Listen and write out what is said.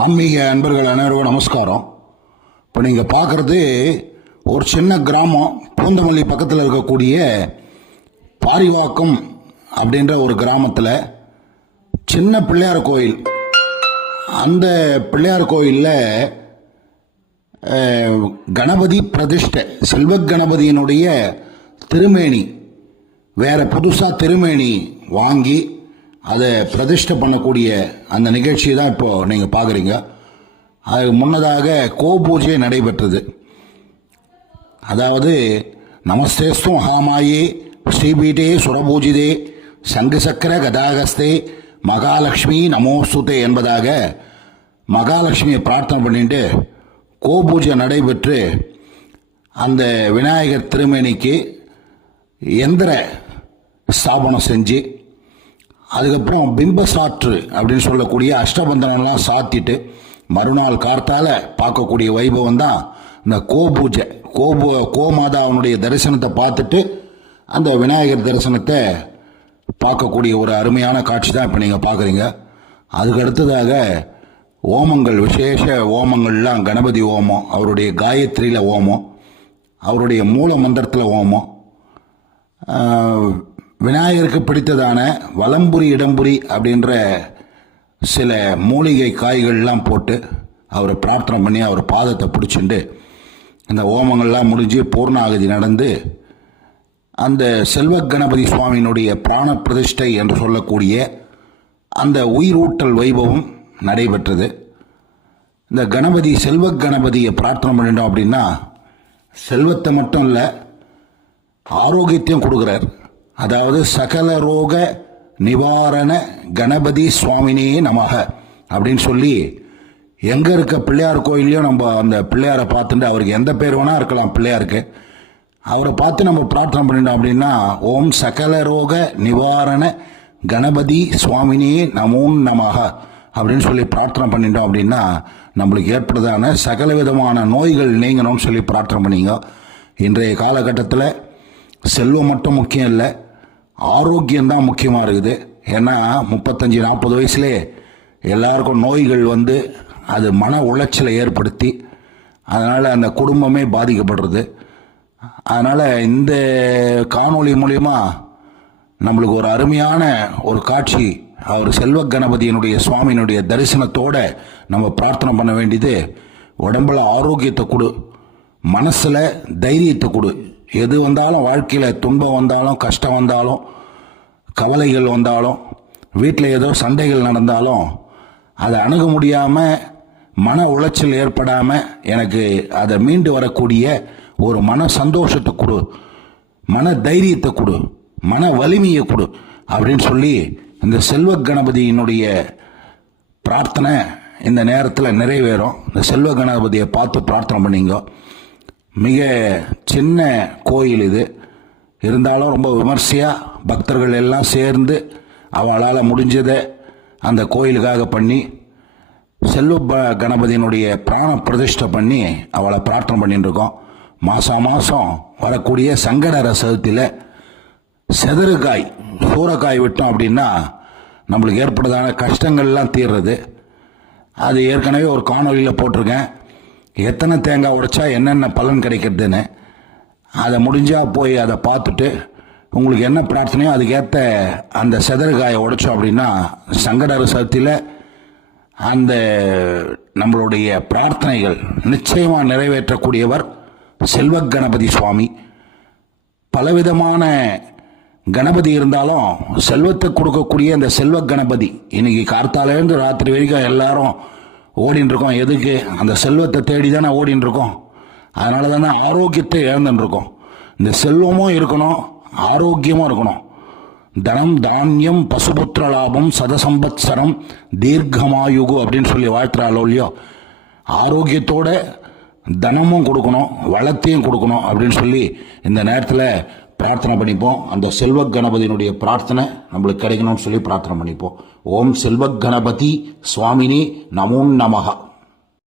ஆன்மீக அன்பர்கள் அனைவருக்கும் நமஸ்காரம். இப்போ நீங்கள் பார்க்குறது ஒரு சின்ன கிராமம், பூந்தமல்லி பக்கத்தில் இருக்கக்கூடிய பாரிவாக்கம் அப்படின்ற ஒரு கிராமத்தில் சின்ன பிள்ளையார் கோயில். அந்த பிள்ளையார் கோயிலில் கணபதி பிரதிஷ்டை, செல்வ கணபதியினுடைய திருமேனி, வேற புதுசாக திருமேனி வாங்கி அதை பிரதிஷ்டை பண்ணக்கூடிய அந்த நிகழ்ச்சியை தான் இப்போ நீங்கள் பார்க்குறீங்க. அதுக்கு முன்னதாக கோபூஜை நடைபெற்றது. அதாவது நமஸ்தேஸ்து மகாமாயே ஸ்ரீபீட்டே சுரபூஜிதே சங்கு சக்கர கதாகஸ்தே மகாலட்சுமி நமோஸ்துதே என்பதாக மகாலட்சுமியை பிரார்த்தனை பண்ணிட்டு கோபூஜை நடைபெற்று அந்த விநாயகர் திருமேனிக்கு எந்திர ஸ்தாபனம் செஞ்சு அதுக்கப்புறம் பிம்பசாற்று அப்படின்னு சொல்லக்கூடிய அஷ்டபந்தனம்லாம் சாத்திட்டு மறுநாள் கார்த்தால பார்க்கக்கூடிய வைபவம் தான் இந்த கோபூஜை. கோமாதாவனுடைய தரிசனத்தை பார்த்துட்டு அந்த விநாயகர் தரிசனத்தை பார்க்கக்கூடிய ஒரு அருமையான காட்சி தான் இப்போ நீங்கள் பார்க்குறீங்க. அதுக்கு அடுத்ததாக ஓமங்கள், விசேஷ ஓமங்கள்லாம் கணபதி ஓமம், அவருடைய காயத்ரியில் ஓமம், அவருடைய மூல மந்திரத்தில் ஓமம், விநாயகருக்கு பிடித்ததான வலம்புரி இடம்புரி அப்படின்ற சில மூலிகை காய்கள்லாம் போட்டு அவரை பிரார்த்தனை பண்ணி அவர் பாதத்தை பிடிச்சிட்டு இந்த ஓமங்கள்லாம் முடிஞ்சு பூர்ணாகதி நடந்து அந்த செல்வ கணபதி சுவாமியினுடைய பிராண பிரதிஷ்டை என்று சொல்லக்கூடிய அந்த உயிரூட்டல் வைபவம் நடைபெற்றது. இந்த கணபதி, செல்வ கணபதியை பிரார்த்தனை பண்ணிட்டோம் அப்படின்னா செல்வத்தை மட்டும் இல்லை, ஆரோக்கியத்தையும் கொடுக்குறார். அதாவது சகல ரோக நிவாரண கணபதி சுவாமினே நமக அப்படின்னு சொல்லி எங்கே இருக்க பிள்ளையார் கோயிலையும் நம்ம அந்த பிள்ளையாரை பார்த்துட்டு, அவருக்கு எந்த பேர் வேணால் இருக்கலாம் பிள்ளையாருக்கு, அவரை பார்த்து நம்ம பிரார்த்தனை பண்ணிட்டோம் அப்படின்னா ஓம் சகல ரோக நிவாரண கணபதி சுவாமினே நமோ நமக அப்படின்னு சொல்லி பிரார்த்தனை பண்ணிட்டோம் அப்படின்னா நம்மளுக்கு ஏற்படுறதான சகல விதமான நோய்கள் நீங்கணும்னு சொல்லி பிரார்த்தனை பண்ணிங்க. இன்றைய காலகட்டத்தில் செல்வம் மட்டும் முக்கியம் இல்லை, ஆரோக்கியம்தான் முக்கியமாக இருக்குது. ஏன்னா 35-40 வயசுலே எல்லாருக்கும் நோய்கள் வந்து அது மன உளைச்சலை ஏற்படுத்தி அதனால் அந்த குடும்பமே பாதிக்கப்படுறது. அதனால் இந்த காணொளி மூலிமா நம்மளுக்கு ஒரு அருமையான ஒரு காட்சி, அவர் செல்வ கணபதியினுடைய சுவாமியினுடைய தரிசனத்தோடு நம்ம பிரார்த்தனை பண்ண வேண்டியது, உடம்புல ஆரோக்கியத்தை கொடு, மனசில் தைரியத்தை கொடு. எது வந்தாலும், வாழ்க்கையில் துன்பம் வந்தாலும், கஷ்டம் வந்தாலும், கவலைகள் வந்தாலும், வீட்டில் ஏதோ சண்டைகள் நடந்தாலும் அதை அணுக முடியாமல் மன உளைச்சல் ஏற்படாமல் எனக்கு அதை மீண்டு வரக்கூடிய ஒரு மன சந்தோஷத்தை கொடு, மன தைரியத்தை கொடு, மன வலிமையை கொடு அப்படின்னு சொல்லி இந்த செல்வ கணபதியினுடைய பிரார்த்தனை இந்த நேரத்தில் நிறைவேறும். இந்த செல்வ கணபதியை பார்த்து பிரார்த்தனை பண்ணிங்க. மிக சின்ன கோயில் இது இருந்தாலும் ரொம்ப விமர்சையாக பக்தர்கள் எல்லாம் சேர்ந்து அவளால் முடிஞ்சதை அந்த கோயிலுக்காக பண்ணி செல்வ கணபதியினுடைய பிராண பிரதிஷ்டை பண்ணி அவளை பிரார்த்தனை பண்ணிட்டு இருக்கோம். மாதம் வரக்கூடிய சங்கடர சதுர்த்தியில் செதறுகாய், சூறக்காய் விட்டோம் அப்படின்னா நம்மளுக்கு ஏற்படுறதான கஷ்டங்கள்லாம் தீர்றது. அது ஏற்கனவே ஒரு காணொலியில் போட்டிருக்கேன், எத்தனை தேங்காய் உடைச்சா என்னென்ன பலன் கிடைக்கிறதுன்னு. அதை முடிஞ்சால் போய் அதை பார்த்துட்டு உங்களுக்கு என்ன பிரார்த்தனையோ அதுக்கேற்ற அந்த செதறுகாயை உடைச்சோம் அப்படின்னா சங்கடர சதுர்த்தியில் அந்த நம்மளுடைய பிரார்த்தனைகள் நிச்சயமாக நிறைவேற்றக்கூடியவர் செல்வ கணபதி சுவாமி. பலவிதமான கணபதி இருந்தாலும் செல்வத்தை கொடுக்கக்கூடிய அந்த செல்வ கணபதி இன்னைக்கு கார்த்தாலேருந்து ராத்திரி வரைக்கும் எல்லாரும் ஓடின்னு இருக்கோம். எதுக்கு? அந்த செல்வத்தை தேடி தானே ஓடின்னு இருக்கோம். அதனால தானே ஆரோக்கியத்தை இழந்துன்னு இருக்கோம். இந்த செல்வமும் இருக்கணும், ஆரோக்கியமும் இருக்கணும். தனம் தானியம் பசுபுத்திர லாபம் சதசம்பத்சரம் தீர்க்கமாயுகு அப்படின்னு சொல்லி வாழ்த்துறாளோ இல்லையோ, ஆரோக்கியத்தோட தனமும் கொடுக்கணும், வளத்தையும் கொடுக்கணும் அப்படின்னு சொல்லி இந்த நேரத்தில் பிரார்த்தனை பண்ணிப்போம். அந்த செல்வ கணபதியினுடைய பிரார்த்தனை நம்மளுக்கு கிடைக்கணும்னு சொல்லி பிரார்த்தனை பண்ணிப்போம். ஓம் செல்வ கணபதி சுவாமினி நமோ நமஹ.